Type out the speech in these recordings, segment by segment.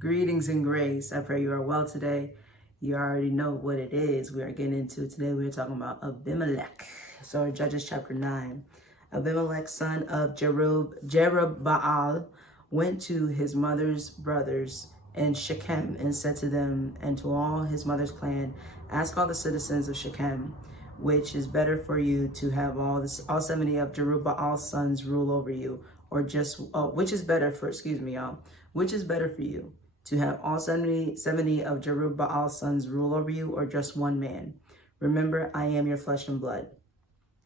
Greetings and grace. I pray you are well today. You already know what it is we are getting into. Today we are talking about Abimelech. So in Judges chapter 9, Abimelech, son of Jerubbaal, went to his mother's brothers in Shechem and said to them and to all his mother's clan, ask all the citizens of Shechem, which is better for you to have all 70 of Jerubbaal's sons rule over you, or just, which is better for you, to have all 70 of Jerubbaal's sons rule over you, or just one man? Remember, I am your flesh and blood.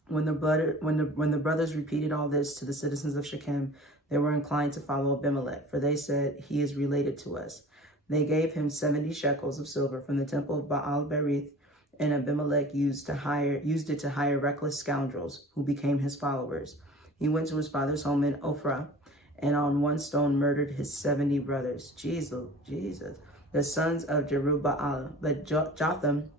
When the brothers repeated all this to the citizens of Shechem, they were inclined to follow Abimelech, for they said, he is related to us. They gave him 70 shekels of silver from the temple of Baal-berith, and Abimelech used it to hire reckless scoundrels who became his followers. He went to his father's home in Ophrah, and on one stone murdered his 70 brothers. Jesus, the sons of Jerubbaal. But Jotham,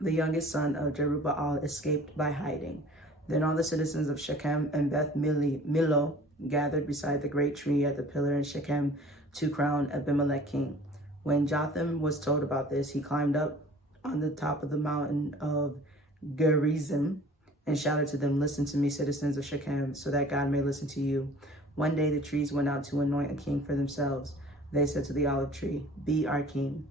the youngest son of Jerubbaal, escaped by hiding. Then all the citizens of Shechem and Beth Millo gathered beside the great tree at the pillar in Shechem to crown Abimelech king. When Jotham was told about this, he climbed up on the top of the mountain of Gerizim and shouted to them, listen to me, citizens of Shechem, so that God may listen to you. One day the trees went out to anoint a king for themselves. They said to the olive tree, be our king.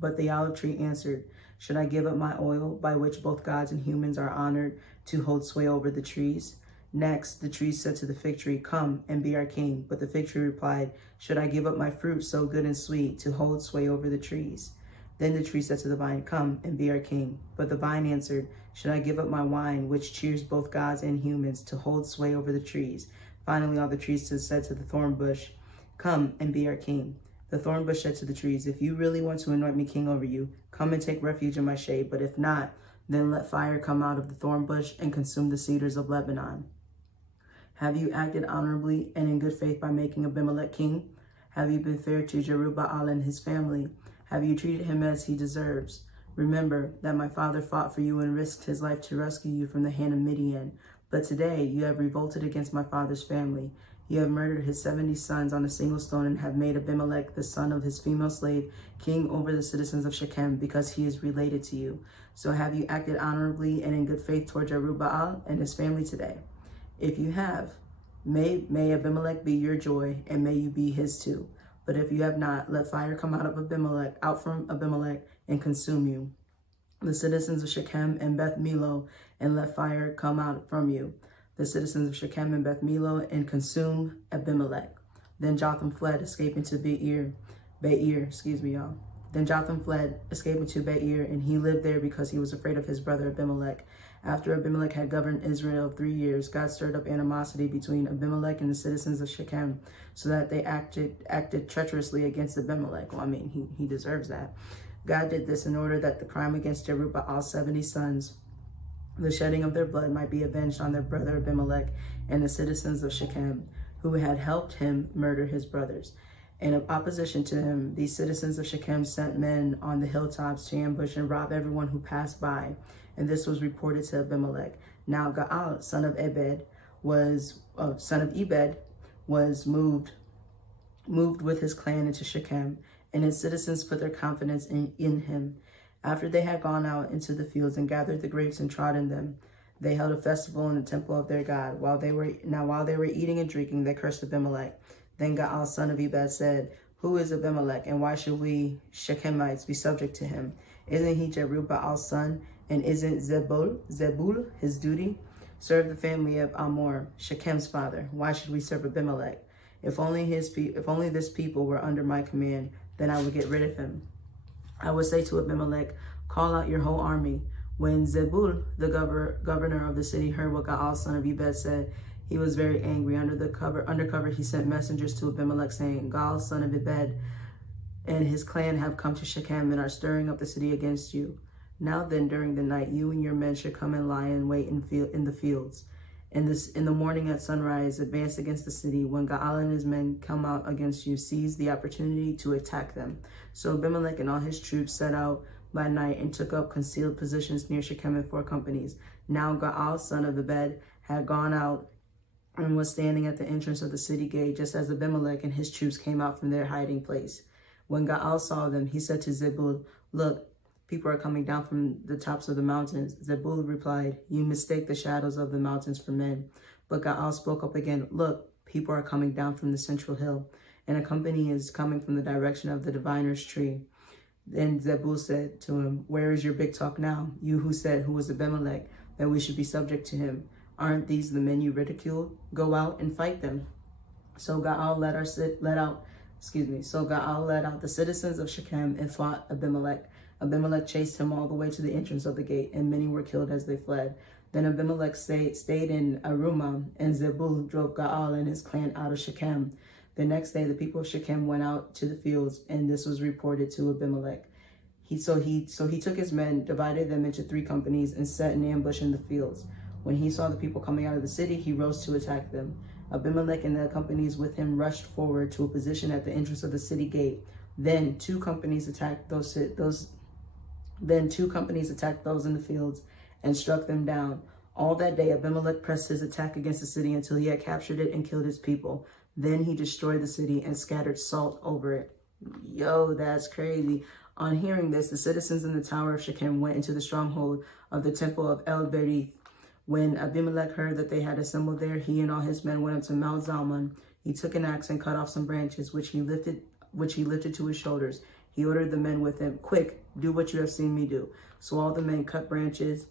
But the olive tree answered, should I give up my oil, by which both gods and humans are honored, to hold sway over the trees? Next, the trees said to the fig tree, come and be our king. But the fig tree replied, should I give up my fruit so good and sweet, to hold sway over the trees? Then the tree said to the vine, come and be our king. But the vine answered, should I give up my wine, which cheers both gods and humans, to hold sway over the trees? Finally, all the trees said to the thorn bush, come and be our king. The thorn bush said to the trees, if you really want to anoint me king over you, come and take refuge in my shade. But if not, then let fire come out of the thorn bush and consume the cedars of Lebanon. Have you acted honorably and in good faith by making Abimelech king? Have you been fair to Jerubbaal and his family? Have you treated him as he deserves? Remember that my father fought for you and risked his life to rescue you from the hand of Midian. But today you have revolted against my father's family. You have murdered his 70 sons on a single stone and have made Abimelech, the son of his female slave, king over the citizens of Shechem, because he is related to you. So have you acted honorably and in good faith toward Jerubbaal and his family today? If you have, may Abimelech be your joy, and may you be his too. But if you have not, let fire come out from Abimelech and consume you, the citizens of Shechem and Beth Millo, and let fire come out from you, the citizens of Shechem and Beth Millo, and consume Abimelech. Then Jotham fled, escaping to Beir. Then Jotham fled, escaping to Beir, and he lived there because he was afraid of his brother Abimelech. After Abimelech had governed Israel 3 years, God stirred up animosity between Abimelech and the citizens of Shechem, so that they acted treacherously against Abimelech. Well, I mean, he deserves that. God did this in order that the crime against Jerubbaal's 70 sons, the shedding of their blood, might be avenged on their brother Abimelech and the citizens of Shechem, who had helped him murder his brothers. In opposition to him, these citizens of Shechem sent men on the hilltops to ambush and rob everyone who passed by. And this was reported to Abimelech. Now Gaal, son of Ebed, was moved with his clan into Shechem, and his citizens put their confidence in him. After they had gone out into the fields and gathered the grapes and trodden them, they held a festival in the temple of their God. While they were eating and drinking, they cursed Abimelech. Then Gaal, son of Ebed, said, who is Abimelech, and why should we Shechemites be subject to him? Isn't he Jerubbaal's son, and isn't Zebul his duty? Serve the family of Amor, Shechem's father. Why should we serve Abimelech? If only this people were under my command, then I would get rid of him. I would say to Abimelech, call out your whole army. When Zebul, the governor of the city, heard what Gaal, son of Ebed, said, he was very angry. Undercover, he sent messengers to Abimelech, saying, Gaal, son of Ebed, and his clan have come to Shechem and are stirring up the city against you. Now then, during the night, you and your men should come and lie and wait in the fields. In the morning at sunrise, advance against the city. When Gaal and his men come out against you, seize the opportunity to attack them. So Abimelech and all his troops set out by night and took up concealed positions near Shechem in 4 companies. Now Gaal, son of Ebed, had gone out and was standing at the entrance of the city gate, just as Abimelech and his troops came out from their hiding place. When Gaal saw them, he said to Zebul, "Look, people are coming down from the tops of the mountains." Zebul replied, "You mistake the shadows of the mountains for men." But Gaal spoke up again, "Look, people are coming down from the central hill, and a company is coming from the direction of the diviner's tree." Then Zebul said to him, "Where is your big talk now? You who said, who was Abimelech, that we should be subject to him? Aren't these the men you ridiculed? Go out and fight them." So Gaal led out the citizens of Shechem and fought Abimelech. Abimelech chased him all the way to the entrance of the gate, and many were killed as they fled. Then Abimelech stayed in Arumah, and Zebul drove Gaal and his clan out of Shechem. The next day, the people of Shechem went out to the fields, and this was reported to Abimelech. So he took his men, divided them into 3 companies, and set an ambush in the fields. When he saw the people coming out of the city, he rose to attack them. Abimelech and the companies with him rushed forward to a position at the entrance of the city gate. Then two companies attacked those in the fields and struck them down. All that day, Abimelech pressed his attack against the city until he had captured it and killed his people. Then he destroyed the city and scattered salt over it. Yo, that's crazy. On hearing this, the citizens in the tower of Shechem went into the stronghold of the temple of El-Berith. When Abimelech heard that they had assembled there, he and all his men went up to Mount Zalmon. He took an axe and cut off some branches, which he lifted to his shoulders. He ordered the men with him, "Quick, do what you have seen me do." So all the men cut branches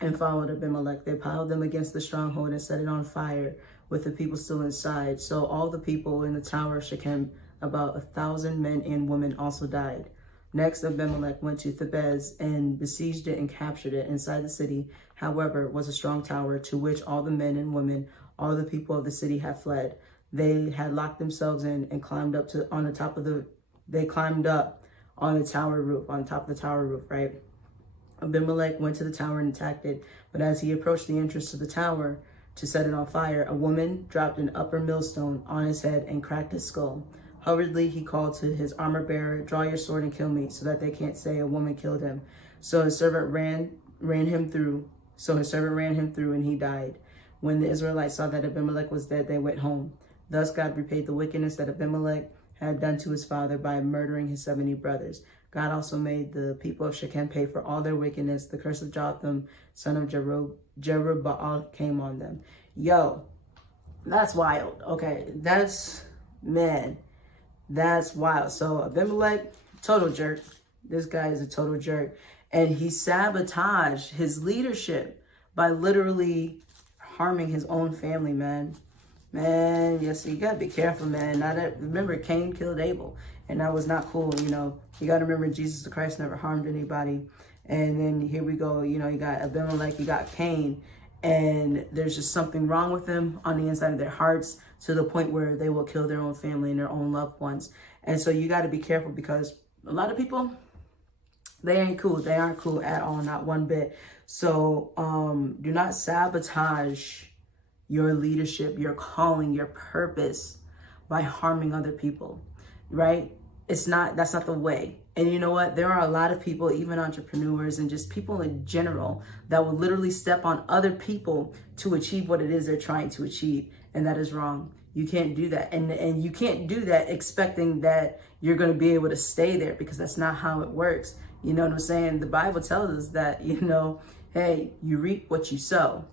and followed Abimelech. They piled them against the stronghold and set it on fire, with the people still inside. So all the people in the tower of Shechem, about 1,000 men and women, also died. Next, Abimelech went to Thebez and besieged it and captured it. Inside the city, however, was a strong tower to which all the men and women, all the people of the city had fled. They had locked themselves in and climbed up on the top of the tower roof, right? Abimelech went to the tower and attacked it. But as he approached the entrance to the tower to set it on fire, a woman dropped an upper millstone on his head and cracked his skull. Hurriedly, he called to his armor bearer, "Draw your sword and kill me, so that they can't say a woman killed him." So his servant ran him through, and he died. When the Israelites saw that Abimelech was dead, they went home. Thus God repaid the wickedness that Abimelech had done to his father by murdering his 70 brothers. God also made the people of Shechem pay for all their wickedness. The curse of Jotham, son of Jerubbaal, came on them. Yo, that's wild. Okay, that's wild. So Abimelech, total jerk. This guy is a total jerk. And he sabotaged his leadership by literally harming his own family, man. Man, yes, you gotta be careful, man. Remember, Cain killed Abel, and that was not cool, you know. You gotta remember, Jesus the Christ never harmed anybody. And then here we go, you know, you got Abimelech, you got Cain, and there's just something wrong with them on the inside of their hearts, to the point where they will kill their own family and their own loved ones. And so you gotta be careful, because a lot of people, they ain't cool. They aren't cool at all, not one bit. So do not sabotage your leadership, your calling, your purpose by harming other people, right? That's not the way. And you know what? There are a lot of people, even entrepreneurs and just people in general, that will literally step on other people to achieve what it is they're trying to achieve. And that is wrong. You can't do that. And you can't do that expecting that you're going to be able to stay there, because that's not how it works. You know what I'm saying? The Bible tells us that, you know, hey, you reap what you sow.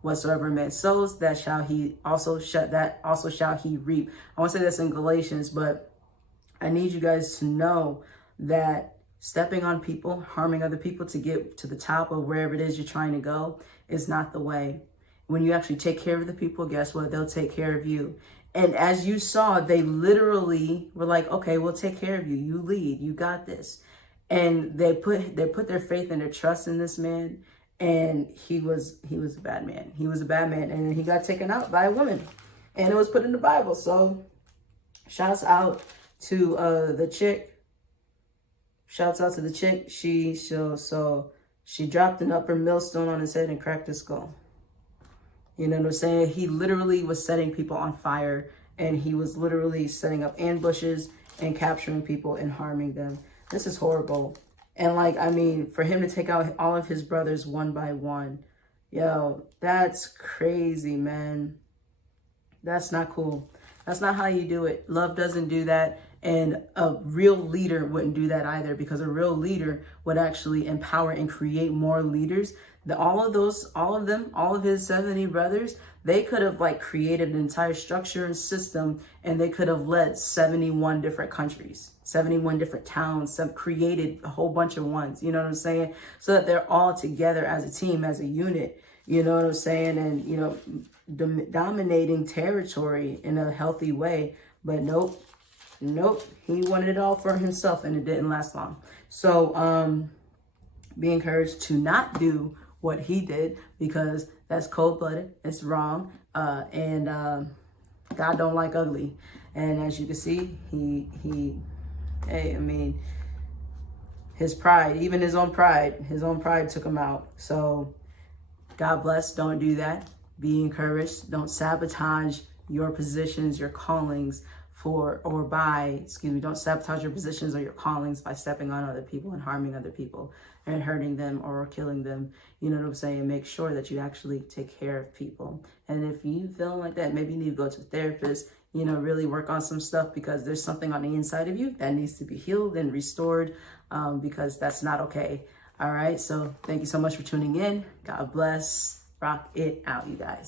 Whatsoever a man sows, that shall he reap. I want to say this in Galatians, but I need you guys to know that stepping on people, harming other people to get to the top of wherever it is you're trying to go is not the way. When you actually take care of the people, guess what? They'll take care of you. And as you saw, they literally were like, "Okay, we'll take care of you. You lead. You got this." And they put their faith and their trust in this man. And he was a bad man. He was a bad man. And he got taken out by a woman. And it was put in the Bible. So shouts out to the chick. Shouts out to the chick. She dropped an upper millstone on his head and cracked his skull. You know what I'm saying? He literally was setting people on fire. And he was literally setting up ambushes and capturing people and harming them. This is horrible. And like, I mean, for him to take out all of his brothers one by one, yo, that's crazy, man. That's not cool. That's not how you do it. Love doesn't do that. And a real leader wouldn't do that either, because a real leader would actually empower and create more leaders. All of his 70 brothers, they could have like created an entire structure and system, and they could have led 71 different countries, 71 different towns, created a whole bunch of ones, you know what I'm saying? So that they're all together as a team, as a unit, you know what I'm saying? And, you know, dominating territory in a healthy way. But nope, he wanted it all for himself, and it didn't last long. So be encouraged to not do what he did, because that's cold-blooded, it's wrong, and God don't like ugly. And as you can see, hey, I mean, his pride, even his own pride took him out. So God bless. Don't do that. Be encouraged. Don't sabotage your positions, your callings don't sabotage your positions or your callings by stepping on other people and harming other people and hurting them or killing them. You know what I'm saying? Make sure that you actually take care of people. And if you feel like that, maybe you need to go to a therapist, you know, really work on some stuff, because there's something on the inside of you that needs to be healed and restored, because that's not okay. All right. So thank you so much for tuning in. God bless. Rock it out, you guys.